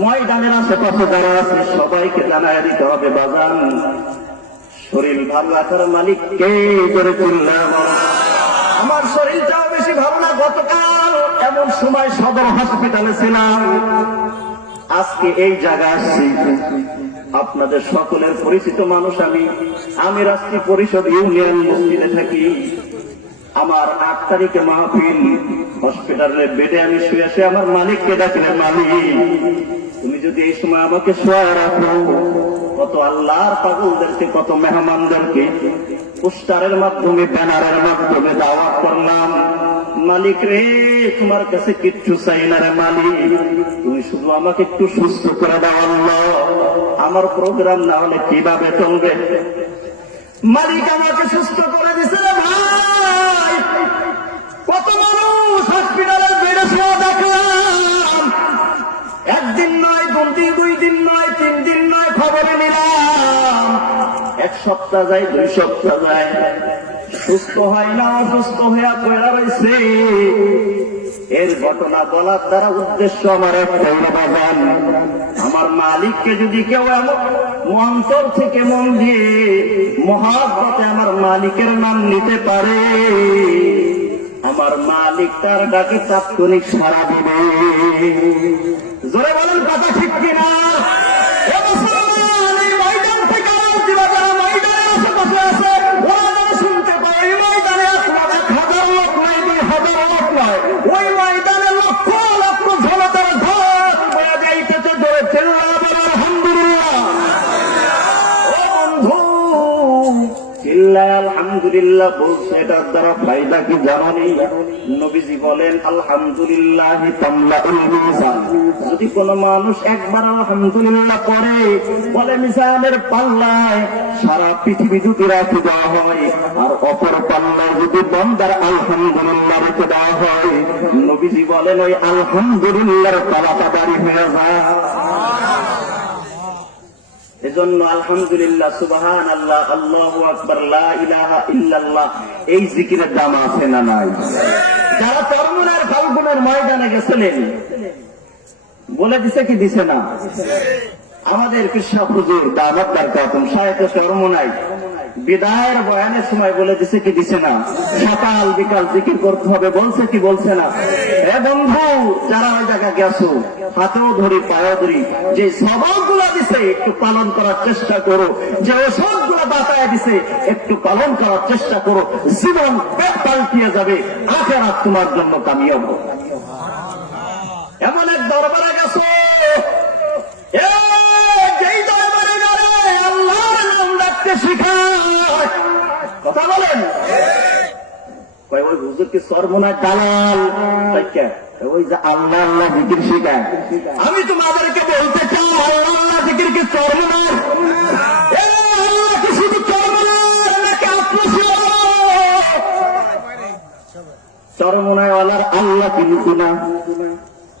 ময়দানের আশেপাশে যারা আছে, সবাইকে জানায় দিতে হবে বাজান। শরীর ভালো রাখার মালিক কে করে তুললাম আমার? শরীরটাও বেশি ভালো না গতকাল এমন সময় সদর হসপিটালে ছিলাম। আজকে এই জায়গায় আসছি। আপনাদের সকলের পরিচিত মানুষ আমি। আমি রাষ্ট্রীয় পরিষদ ইউনিয়ন মসজিদে থাকি। আমার আট তারিখে মাহফিল। হসপিটালের বেডে আমি শুয়ে আসে আমার মালিককে ডাকিলেন, মালিক। তুমি যদি এই সময় আমাকে শোয়া রাখো, কত আল্লাহর পাগলদেরকে, কত মেহমানদেরকে পোস্টারের মাধ্যমে, ব্যানারের মাধ্যমে দাওয়াত করলাম। মালিক রে, তোমার কাছে কিচ্ছু চাই না রে মালিক। তুমি শুধু আমাকে একটু সুস্থ করে দাও আল্লাহ। আমার প্রোগ্রাম না হলে কীভাবে চলবে? মালিক আমাকে সুস্থ করে দিছে রে ভাই। কত মানুষ হসপিটালের বেড়ে শোয়া দেখলাম। সপ্তাহ যায়, দুই সপ্তাহ যায়। সুস্থ হয় না, অসুস্থ হইয়া পড়া রয়েছে এর ঘটনা বলার দ্বারা উদ্দেশ্য আমার একটাই বাবান আমার মালিককে যদি কেউ এমন অন্তর থেকে মন দিয়ে মহাব্বতে আমার মালিকের নাম নিতে পারে, আমার মালিক তার ডাকে তাৎক্ষণিক সারা দেবে। জোরে বলেন, কথা ঠিক কিনা? আলহামদুলিল্লাহ বলছে, এটার দ্বারা ফায়দা কি জানি নবীজি বলেন, আলহামদুলিল্লাহ যদি কোন মানুষ একবার আলহামদুলিল্লাহ পড়ে বলে মিজানের পাল্লায় সারা পৃথিবী যদি রাখে দেওয়া হয়, আর অপর পাল্লায় যদি বন্দার আলহামদুলিল্লাহ রেখে দেওয়া হয়, নবীজি বলেন, ওই আলহামদুলিল্লাহর তলাটা বাড়ি হয়ে যায়। এজন্য আলহামদুলিল্লাহ সুবাহান আল্লাহ আল্লাহ আকবর ইলাহা ইল্লাল্লাহ, এই জিকিরের দাম আছে না নাই? যারা তরমুনার ফাল্গুনের ময়দানে গেছিলেন, বলে দিছে কি দিছে না? আমাদের কৃষ্ণ পুজোর দামাত তার কাতম সাহেব চরমনাই বিদায়ের বয়ানের সময় বলে দিছে কি দিছে না? সকাল বিকাল জিকির করতে হবে, বলছে কি বলছে না? হে বন্ধু, যারা ওই জায়গা গেছো, হাতেও ধরি, পায়েও ধরি, যে সবক দিছে, একটু পালন করার চেষ্টা করো। যে ওষুধ বাতায় দিছে, একটু পালন করার চেষ্টা করো। জীবন পেট পাল্টিয়ে যাবে, আখেরাত তোমার জন্য কামিয়াব। এমন এক দরবারে গেছো এ, যেই দরবারে গেলে আল্লাহর নাম ডাকতে শিখায় কথা বলেন কয় সর্বনা দালাল ওই যে আল্লাহ আল্লাহ জিকির শিখায়। আমি তোমাদেরকে বলতে চাই, আল্লাহ আল্লাহ জিকির কি সর্বনাশ? চরমনায় আল্লাহ আল্লাহ কিন্তু না?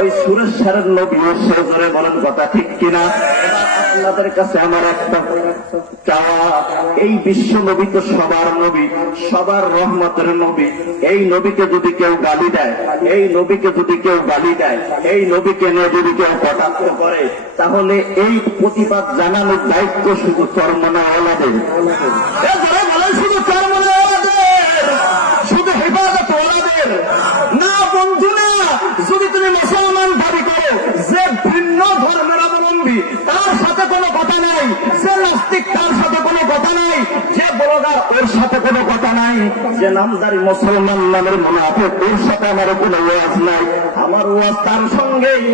ওই সুরেশ্বরের নবী সে ধরে বলেন কথা ঠিক কিনা? আপনাদের কাছে আমার একটা এই বিশ্ব নবী তো সবার নবী, সবার রহমতের নবী। এই নবীকে যদি কেউ গালি দেয়, এই নবীকে যদি কেউ গালি দেয়, এই নবীকে নিয়ে যদি কেউ কটাক্ষ করে, তাহলে এই প্রতিবাদ জানানোর দায়িত্ব শুধু চর্মনাওয়ালাদের এ যারা বলেন শুধু শুধু হেফাজত ওলাদের না বন্ধু না যদি তুমি মুসলমান দাবি করো যে ভিন্ন ধর্মের অবলম্বী, তার সাথে কোনো কথা নাই, যে নাস্তিক, তার সাথে কোনো কথা নাই, যে বলগার, ওর সাথে কোনো কথা নাই, যে নামদারি মুসলমান নামের মনে আছে, ওর সাথে আমার কোনো ওয়াজ নাই। আমার ওয়াজ তার সঙ্গেই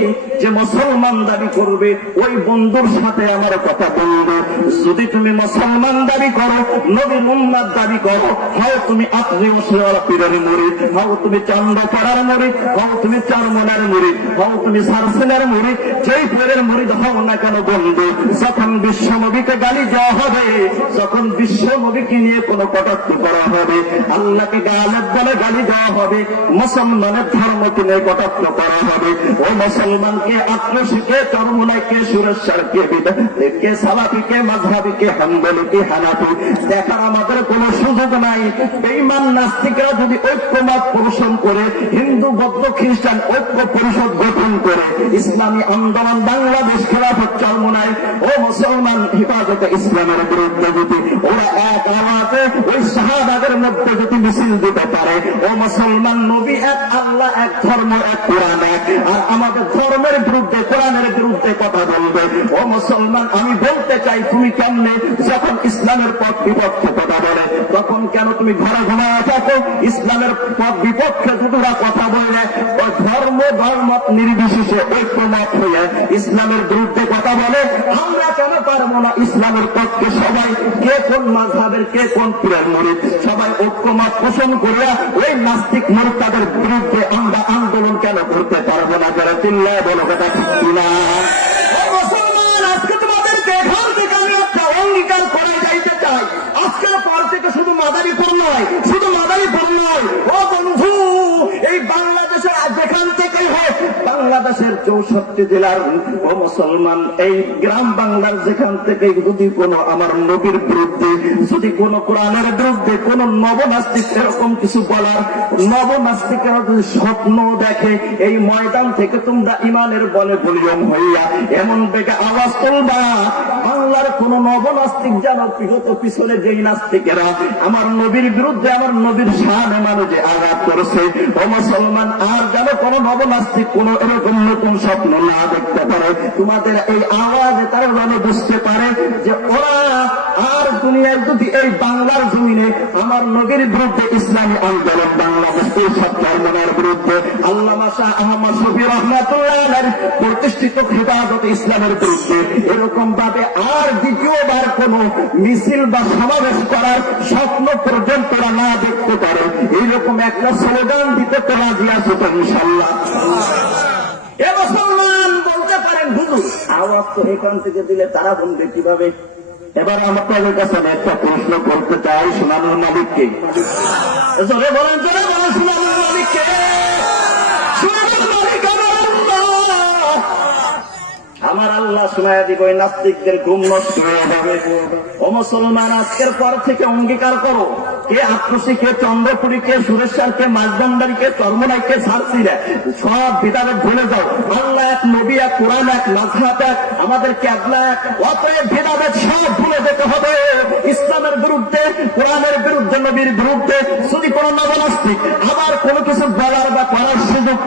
যে মুসলমান দাবি করবে, ওই বন্ধুর সাথে আমার কথা বলবে। যদি তুমি মুসলমান দাবি করো নবীর উম্মাদ দাবি করো হয় তুমি আত্মীয় মুসলিম পীরের মুড়ি, হও তুমি চন্দ্র পাড়ার মুড়ি, হও তুমি চারমনার মুড়ি, হও তুমি সারসেনের মুড়ি, যেই পীরের মুড়ি হও না কেন বন্ধু, যখন বিশ্ব নবীকে গালি দেওয়া হবে, যখন বিশ্ব নবীকে নিয়ে কখনো কটাক্ষ করা হবে, আল্লাহকে গালের বলে গালি দেওয়া হবে, মুসলমানের ধর্মকে নিয়ে কটাক্ষ করা হবে। ও মুসলমানকে আক্রোশীকে চরমুনাইকে সুরেশ্বরকে কে সালাফিকে মাঝহাবিকে হাম্বলিকে হানাফি? দেখার আমাদের কোনো সুযোগ নাই। বেইমান নাস্তিকরা যদি ঐক্যমত পোষণ করে, হিন্দু, বৌদ্ধ, খ্রিস্টান ঐক্য পরিষদ গঠন করে, ইসলামী আন্দোলন বাংলাদেশ খেলাফত চরমুনায়, ও মুসলমান হিফাজতে ইসলামের বিরুদ্ধে যদি ওরা এক আওয়াজে ওই শাহাদাদের মধ্যে যদি মিছিল দিতে পারে, ও মুসলমান নবী এক, আল্লাহ এক ধর্ম এক কথা বলবে। ও আমি বলতে চাই, তুমি কেমনে যখন ইসলামের পথ বিপক্ষে কথা বলে, তখন কেন তুমি ঘরে ঘুমায় থাকো? ইসলামের পথ বিপক্ষে দুটোরা কথা বলে ধর্ম ধর্ম নির্বিশেষে ঐক্যমত হয়ে ইসলামের বিরুদ্ধে কথা বলে, আমরা কেন পারব না ইসলামের পক্ষে সবাই? কে কোন মাঝহাবের, কে কোন পীরের মরিদ? সবাই ঐক্যমত পোষণ করে ওই নাস্তিক মোর্তাদের বিরুদ্ধে আমরা আন্দোলন কেন করতে পারব না? যারা চিল্লায় বলো কথা ঠিক কিনা অঙ্গীকার করে যাইতে চাই। আজকের পর থেকে শুধু মাদারীপুর নয় শুধু মাদারীপুর নয় ও বন্ধু এই বাংলাদেশের যেখান থেকে হোক বাংলাদেশের চৌষট্টি জেলার ও মুসলমান, এই গ্রাম বাংলার যেখান থেকে যদি কোনো আমার নবীর বিরুদ্ধে, যদি কোন কোরআনের বিরুদ্ধে কোন নবনাস্তিক এরকম কিছু বলার, নবনাস্তিকেরা যদি স্বপ্ন দেখে, এই ময়দান থেকে তোমরা ইমানের বলে বলিয়ম হইয়া, এমন বেগে আওয়াজ তুলবা, বাংলার কোন নবনাস্তিক যেন বিগত পিছনে যেই নাস্তিকেরা আমার নবীর বিরুদ্ধে, আমার নবীর শাহানে মানুষে আঘাত করেছে, ও মুসলমান, আর যেন কোন নবনাস্তিক কোন এরকম নতুন স্বপ্ন না দেখতে পারে, তোমাদের এই আওয়াজে তারা যেন বুঝতে পারে যে ওরা আর দুনিয়ায় যদি এই বাংলার জমিনে আমার নবীর বিরুদ্ধে ইসলামী আন্দোলন, বাংলাদেশ এই সত্যায়নের বিরুদ্ধে আল্লামা শাহ আহমদ শফি রহমাতুল্লাহ প্রতিষ্ঠিত হেফাজত ইসলামের বিরুদ্ধে এরকম ভাবে আর দ্বিতীয়বার কোন মিছিল বা সমাবেশ করার স্বপ্ন পর্যন্ত ওরা না দেখতে পারে। এইরকম একটা স্লোগান দিতে তো রাজি আছে তো ইনশাল্লাহ এ মুসলমান বলতে পারেন আওয়াজ তো এখান থেকে দিলে তারা বলবে কীভাবে? এবার আপনাদের কাছে আমি একটা প্রশ্ন করতে চাই সোনানুর মালিককে। জোরে বলেন জোরে বলেন সোনানুর মালিককে। আমার আল্লাহ। শোনায় দিব নাস্তিকদের ঘুম নষ্ট হয়ে যাবে। ও মুসলমান, আজকের পর থেকে অঙ্গীকার করো। কে আক্রোশী কে চন্দ্রপুরী কে সুরেশ্বর কে মাঝদন্ডারি কে চর্মনাই কে ছাড়ছিরে সব বিদারে ভুলে যাও। আল্লাহ এক, নবী এক, কোরআন এক মাঝহাত এক আমাদের ক্যাবলা এক। অতএব ভেদাভেদ সব ভুলে যেতে হবে। ইসলামের বিরুদ্ধে, কোরআনের বিরুদ্ধে, নবীর বিরুদ্ধে, যদি কোনো নবনাস্তিক আবার কোনো কিছু বলার বা করার সুযোগ